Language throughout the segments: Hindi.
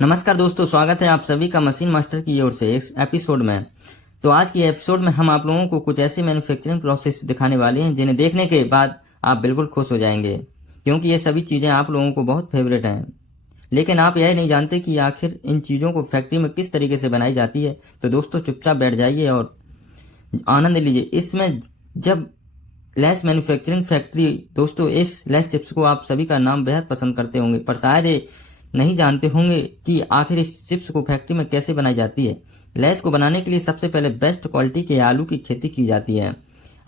नमस्कार दोस्तों, स्वागत है आप सभी का मशीन मास्टर की ओर से इस एपिसोड में। तो आज की एपिसोड में हम आप लोगों को कुछ ऐसे मैन्युफैक्चरिंग प्रोसेस दिखाने वाले हैं जिन्हें देखने के बाद आप बिल्कुल खुश हो जाएंगे, क्योंकि ये सभी चीज़ें आप लोगों को बहुत फेवरेट हैं। लेकिन आप यह नहीं जानते कि आखिर इन चीज़ों को फैक्ट्री में किस तरीके से बनाई जाती है। तो दोस्तों, चुपचाप बैठ जाइए और आनंद लीजिए इसमें। जब लैस मैन्युफैक्चरिंग फैक्ट्री, दोस्तों इस लैस चिप्स को आप सभी का नाम बेहद पसंद करते होंगे, पर शायद ये नहीं जानते होंगे कि आखिर इस चिप्स को फैक्ट्री में कैसे बनाई जाती है। लैस को बनाने के लिए सबसे पहले बेस्ट क्वालिटी के आलू की खेती की जाती है।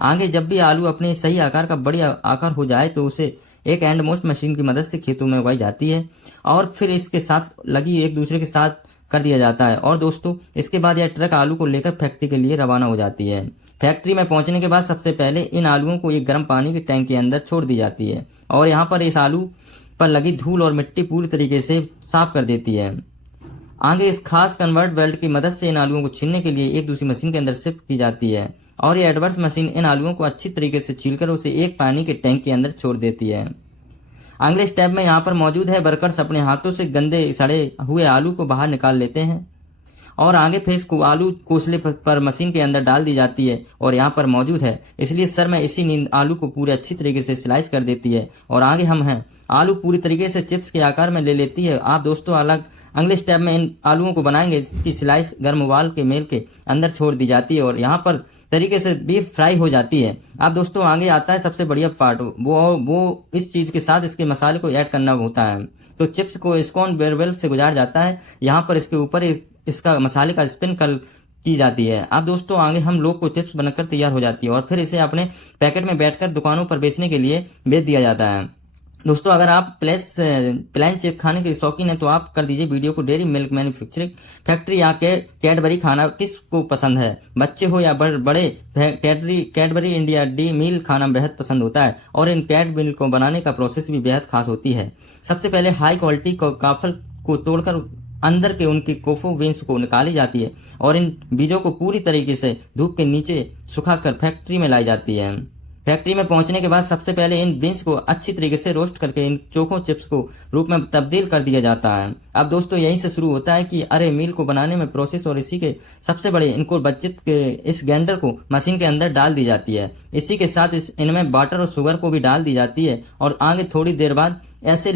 आगे जब भी आलू अपने सही आकार का बड़ी आकार हो जाए तो उसे एक एंड मोस्ट मशीन की मदद से खेतों में उगाई जाती है और फिर इसके साथ लगी एक दूसरे के साथ कर दिया जाता है। और दोस्तों, इसके बाद यह ट्रक आलू को लेकर फैक्ट्री के लिए रवाना हो जाती है। फैक्ट्री में पहुंचने के बाद सबसे पहले इन आलूओं को एक गर्म पानी के टैंक के अंदर छोड़ दी जाती है और यहाँ पर इस आलू पर लगी धूल और मिट्टी पूरी तरीके से साफ कर देती है। आगे इस खास कन्वर्ट बेल्ट की मदद से इन आलूओं को छीलने के लिए एक दूसरी मशीन के अंदर शिफ्ट की जाती है और ये एडवर्स मशीन इन आलूओं को अच्छी तरीके से छीलकर उसे एक पानी के टैंक के अंदर छोड़ देती है। अगले स्टेप में यहाँ पर मौजूद है, वर्कर्स अपने हाथों से गंदे सड़े हुए आलू को बाहर निकाल लेते हैं और आगे फेस को आलू कोसले पर मशीन के अंदर डाल दी जाती है और यहाँ पर मौजूद है, इसलिए सर में इसी नींद आलू को पूरे अच्छी तरीके से स्लाइस कर देती है और आगे हम हैं। आलू पूरी तरीके से चिप्स के आकार में ले लेती है। आप दोस्तों अगले स्टेप में इन आलूओं को बनाएंगे, इसकी स्लाइस गर्म उबाल के मेल के अंदर छोड़ दी जाती है और यहाँ पर तरीके से बीफ फ्राई हो जाती है। अब दोस्तों आगे आता है सबसे बढ़िया पार्ट, वो इस चीज़ के साथ इसके मसाले को ऐड करना होता है। तो चिप्स को स्कॉन बेरवेल से गुजार जाता है, यहाँ पर इसके ऊपर इसका मसाले का स्पिन की जाती है। अब दोस्तों आगे हम लोग को चिप्स बनकर तैयार हो जाती है और फिर इसे अपने पैकेट में बैठकर दुकानों पर बेचने के लिए बेच दिया जाता है। दोस्तों, अगर आप प्लेन चेक खाने के शौकीन हैं तो आप कर दीजिए वीडियो को। डेयरी मिल्क मैन्युफैक्चरिंग फैक्ट्री या कैडबरी खाना किसको पसंद है, बच्चे हो या बड़े? कैडबरी इंडिया डी मील खाना बेहद पसंद होता है और इन कैड मिल्क को बनाने का प्रोसेस भी बेहद खास होती है। सबसे पहले हाई क्वालिटी काफल को तोड़कर अंदर के उनकी कोफो बीन्स को निकाली जाती है और इन बीजों को पूरी तरीके से धूप के नीचे सुखाकर फैक्ट्री में लाई जाती है। फैक्ट्री में पहुंचने के बाद सबसे पहले इन बीन्स को अच्छी तरीके से रोस्ट करके इन चोखो चिप्स को रूप में तब्दील कर दिया जाता है। अब दोस्तों यहीं से शुरू होता है कि अरे मील को बनाने में प्रोसेस, और इसी के सबसे बड़े इनको बच्चित के इस ग्राइंडर को मशीन के अंदर डाल दी जाती है। इसी के साथ इनमें बटर और शुगर को भी डाल दी जाती है और आगे थोड़ी देर बाद ऐसे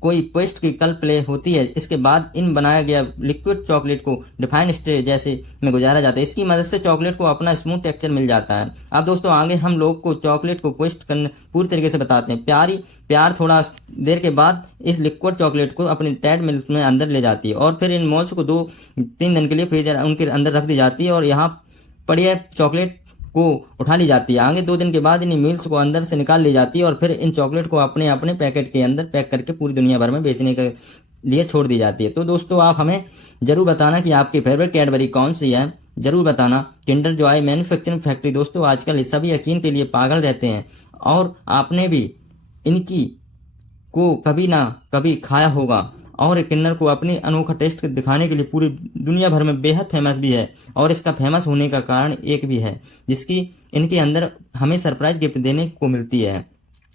कोई पेस्ट की कल प्ले होती है। इसके बाद इन बनाया गया लिक्विड चॉकलेट को डिफाइन स्ट्रे जैसे में गुजारा जाता है। इसकी मदद से चॉकलेट को अपना स्मूथ टेक्सचर मिल जाता है। अब दोस्तों आगे हम लोग को चॉकलेट को पेस्ट करने पूरी तरीके से बताते हैं। प्यार थोड़ा देर के बाद इस लिक्विड चॉकलेट को अपने टैड मिल्क में अंदर ले जाती है और फिर इन मोल्स को 2-3 दिन के लिए फ्रीजर उनके अंदर रख दी जाती है और यहाँ पड़ी चॉकलेट को उठा ली जाती है। आगे 2 दिन के बाद इन मिल्स को अंदर से निकाल ली जाती है और फिर इन चॉकलेट को अपने अपने पैकेट के अंदर पैक करके पूरी दुनिया भर में बेचने के लिए छोड़ दी जाती है। तो दोस्तों आप हमें जरूर बताना कि आपकी फेवरेट कैडबरी कौन सी है, जरूर बताना। किंडर जॉय मैन्युफैक्चरिंग फैक्ट्री, दोस्तों आजकल सभी यकीन के लिए पागल रहते हैं और आपने भी इनकी को कभी ना कभी खाया होगा और किन्नर को अपनी अनोखा टेस्ट दिखाने के लिए पूरी दुनिया भर में बेहद फेमस भी है और इसका फेमस होने का कारण एक भी है जिसकी इनके अंदर हमें सरप्राइज गिफ्ट देने को मिलती है।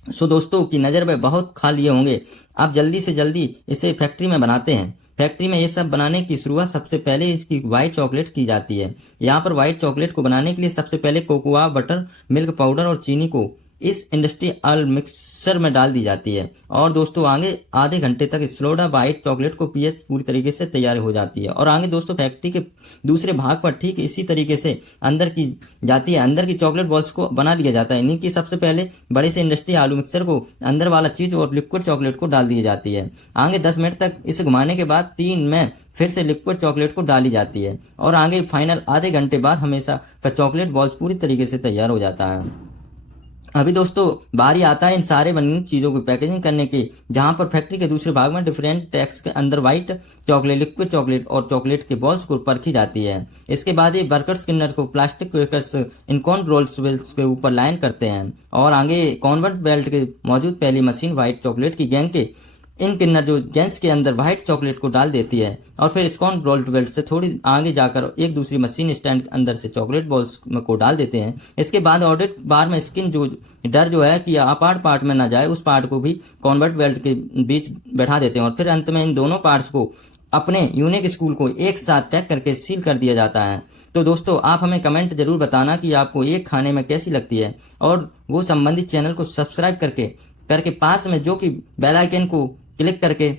सो दोस्तों की नज़र में बहुत खा लिए होंगे, आप जल्दी से जल्दी इसे फैक्ट्री में बनाते हैं। फैक्ट्री में ये सब बनाने की शुरुआत सबसे पहले इसकी व्हाइट चॉकलेट की जाती है। यहाँ पर व्हाइट चॉकलेट को बनाने के लिए सबसे पहले कोकोआ, बटर, मिल्क पाउडर और चीनी को इस इंडस्ट्रियल मिक्सर में डाल दी जाती है और दोस्तों आगे आधे घंटे तक स्लोडा व्हाइट चॉकलेट को पीए पूरी तरीके से तैयार हो जाती है और आगे दोस्तों फैक्ट्री के दूसरे भाग पर ठीक इसी तरीके से अंदर की जाती है। अंदर की चॉकलेट बॉल्स को बना लिया जाता है। इनकी सबसे पहले बड़े से इंडस्ट्री आलू मिक्सर को अंदर वाला चीज और लिक्विड चॉकलेट को डाल दी जाती है। आगे 10 मिनट तक इसे घुमाने के बाद 3 में फिर से लिक्विड चॉकलेट को डाली जाती है और आगे फाइनल आधे घंटे बाद हमेशा का चॉकलेट बॉल्स पूरी तरीके से तैयार हो जाता है। अभी दोस्तों बारी आता है इन सारे बनी चीज़ों की पैकेजिंग करने की, जहां पर फैक्ट्री के दूसरे भाग में डिफरेंट टैक्स के अंदर व्हाइट चॉकलेट, लिक्विड चॉकलेट और चॉकलेट के बॉल्स को परखी जाती है। इसके बाद ये वर्कर्स किन्नर को प्लास्टिक क्रैकर्स इन कॉन रोल्स बेल्स के ऊपर लाइन करते हैं और आगे कॉन्वर्ट बेल्ट के मौजूद पहली मशीन व्हाइट चॉकलेट की गैंग के इन किन्नर जो जेंट्स के अंदर व्हाइट चॉकलेट को डाल देती है और फिर स्कॉन रोल्ड बेल्ट से थोड़ी आगे जाकर एक दूसरी मशीन स्टैंड के अंदर से चॉकलेट बॉल्स को डाल देते हैं। इसके बाद ऑडिट बार में स्किन जो डर जो है कि अपार्ट पार्ट में ना जाए, उस पार्ट को भी कॉन्वर्ट बेल्ट के बीच बैठा देते हैं और फिर अंत में इन दोनों पार्ट्स को अपने यूनिक स्कूल को एक साथ पैक करके सील कर दिया जाता है। तो दोस्तों, आप हमें कमेंट जरूर बताना कि आपको एक खाने में कैसी लगती है, और वो संबंधित चैनल को सब्सक्राइब करके पास में जो कि बेल आइकन को क्लिक करके